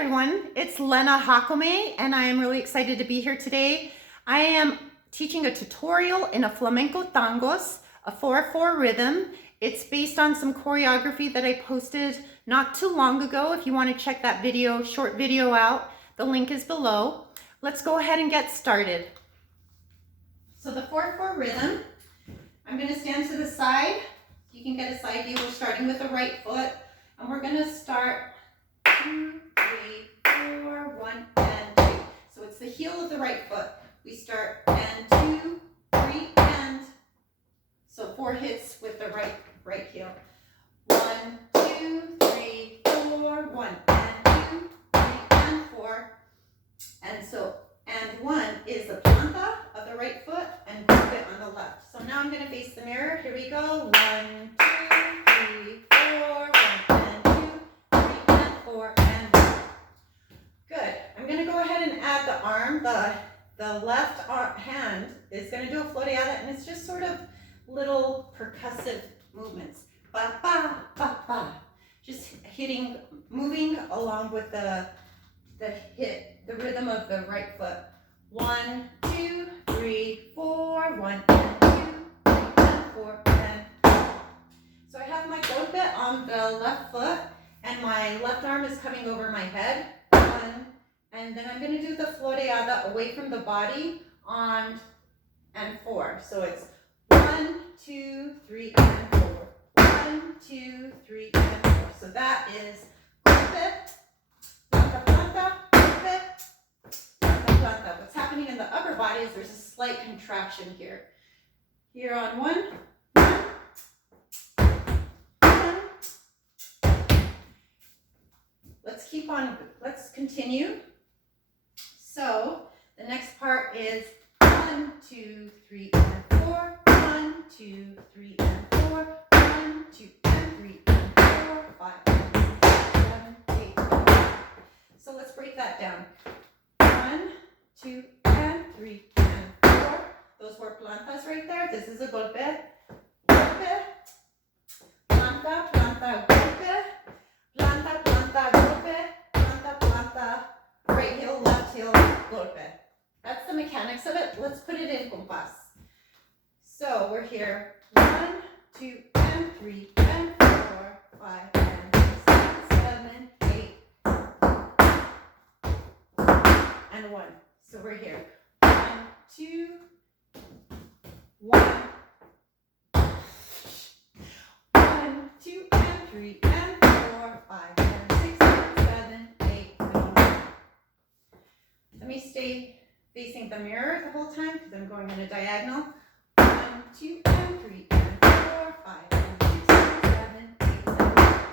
everyone, it's Lena Jacome and I am really excited to be here today. I am teaching a tutorial in a Flamenco Tangos, a 4/4 rhythm. It's based on some choreography that I posted not too long ago. If you want to check that video, short video out, the link is below. Let's go ahead and get started. So the 4/4 rhythm, I'm going to stand to the side. You can get a side view. We're starting with the right foot and we're going to start 2, 3, 4, 1, and 2. So it's the heel of the right foot. We start and 2, 3, and. So 4 hits with the right heel. 1, 2, 3, 4, 1, and 2, 3, and 4. And so, and 1 is the planta of the right foot and golpe on the left. So now I'm going to face the mirror. Here we go. 1, 2, 3, 4, 1, and 2, 3, and 4, and 1. Good. I'm going to go ahead and add the arm. The left hand is going to do a floreada, and it's just sort of little percussive movements. Ba, ba, ba, ba. Just hitting, moving along with the rhythm of the right foot. 1, 2, 3, 4, 1, and 2, 3, and 4, and 2. So I have my golpe on the left foot, and my left arm is coming over my head. 1, and then I'm going to do the floreada away from the body on and 4. So it's 1, 2, 3, and 4. 1, 2, 3, and 4. So that is golpe, planta, planta, golpe, planta, planta. What's happening in the upper body is there's a slight contraction here. Here on 1. Let's continue. So the next part is 1, 2, 3, and 4. 1, 2, 3, and 4. 1, 2, and 3, and 4, 5, 6, 7, 8. So let's break that down. 1, 2, and 3, and 4. Those were plantas right there. This is a golpe. Golpe. Planta, planta, golpe. Planta, planta, golpe. Planta, planta. Right heel, left heel, golpe. That's the mechanics of it. Let's put it in compás. So we're here. 1, 2, and 3, and 4, 5, and 6, 7, 8, and 1. So we're here. 1, 2, 1, 1, 2, and 3, and 4, 5, and 6, 7, 8, and 1. Let me stay facing the mirror the whole time because I'm going in a diagonal. 1, 2, and 3, and 4, 5, and 6, 7, 8, and 1.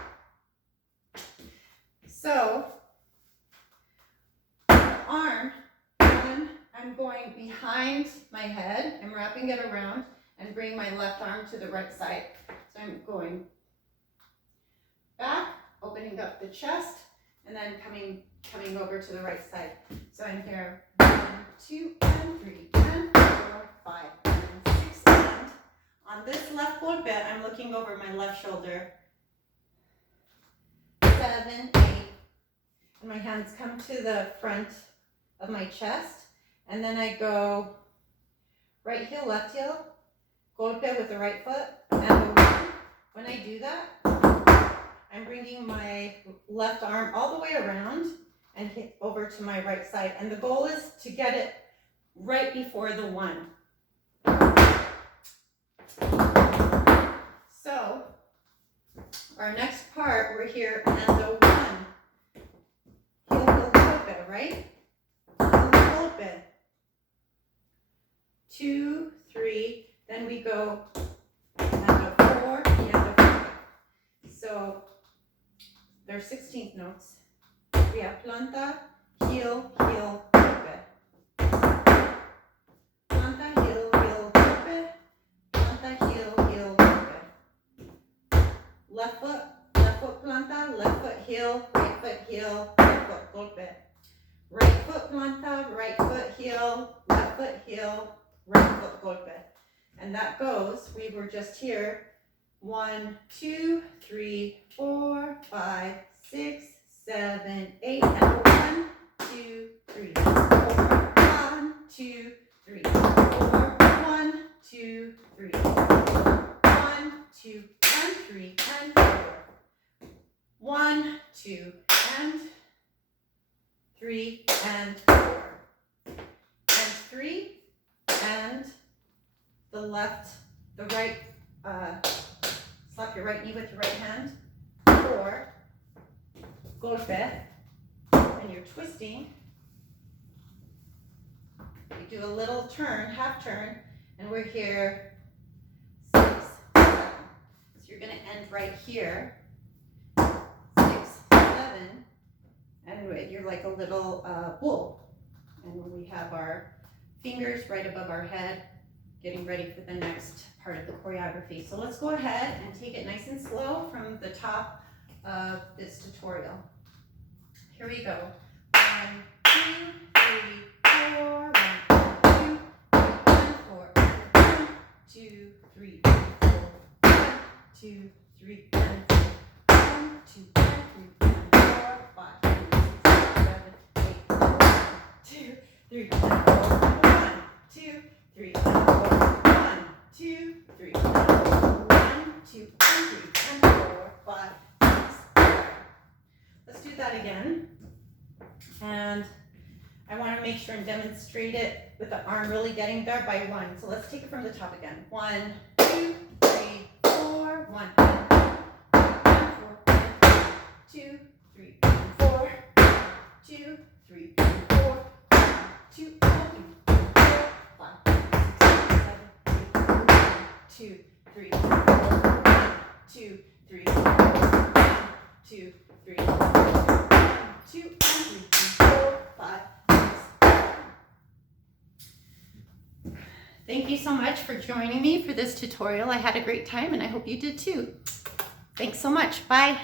So, the arm, I'm going behind my head. I'm wrapping it around and bringing my left arm to the right side. So I'm going back, opening up the chest, and then coming over to the right side. So I'm here. 1, 2, and 3, and 4, 5, and 6, and on this left golpe, I'm looking over my left shoulder. 7, 8, and my hands come to the front of my chest, and then I go right heel, left heel, golpe with the right foot, and the 1. When I do that, I'm bringing my left arm all the way around and hit over to my right side. And the goal is to get it right before the 1. So, our next part, we're here, and the 1. Heel, heel, golpe, right? Heel, golpe. 2, 3, then we go and a 4, and a 5. So, there are 16th notes. We have planta, heel, heel, golpe. Planta, heel, heel, golpe. Planta, heel, heel, golpe. Left foot, planta, left foot, heel, right foot, golpe. Right foot, planta, right foot, heel, left foot, heel, right foot, golpe. And that goes, we were just here. 1, 2, 3, 4, 5, 6, 7, 8, and 1, 2, 3, 4, 1, 2, 3, 4, 1, 2, 3, 4, 1, 2, and 3, and 4, 1, 2, and 3, and 4, and 3, and the left, the right, slap your right knee with your right hand, 4, golpe, and you're twisting. You do a little turn, half turn, and we're here, 6, 7. So you're gonna end right here, 6, 7, and you're like a little bull. And we have our fingers right above our head, getting ready for the next part of the choreography. So let's go ahead and take it nice and slow from the top of this tutorial. Here we go. 1, 2, 3, 4, 1, 2, 3, 4, 1, 2, 3, 4, 1, 2, 3, 4, 5, 6, 7, 8, 2, 3, 4, 1, 2, 3, 4, 1, 2, 3, 4, 1, 2, 3, 4, 5, 6. Let's do that again. And I want to make sure and demonstrate it with the arm really getting there by 1. So let's take it from the top again. 1, 2, 3, 4, 1, 2, 3, 4, 2, 3, 4, 2, 3, 4, 5, 6, 7, 8, 2, 3, 4, 1, 2, 3, 4, 1, 2, 3, 4, 2, 3, 4, 5, 6. Thank you so much for joining me for this tutorial. I had a great time and I hope you did too. Thanks so much. Bye.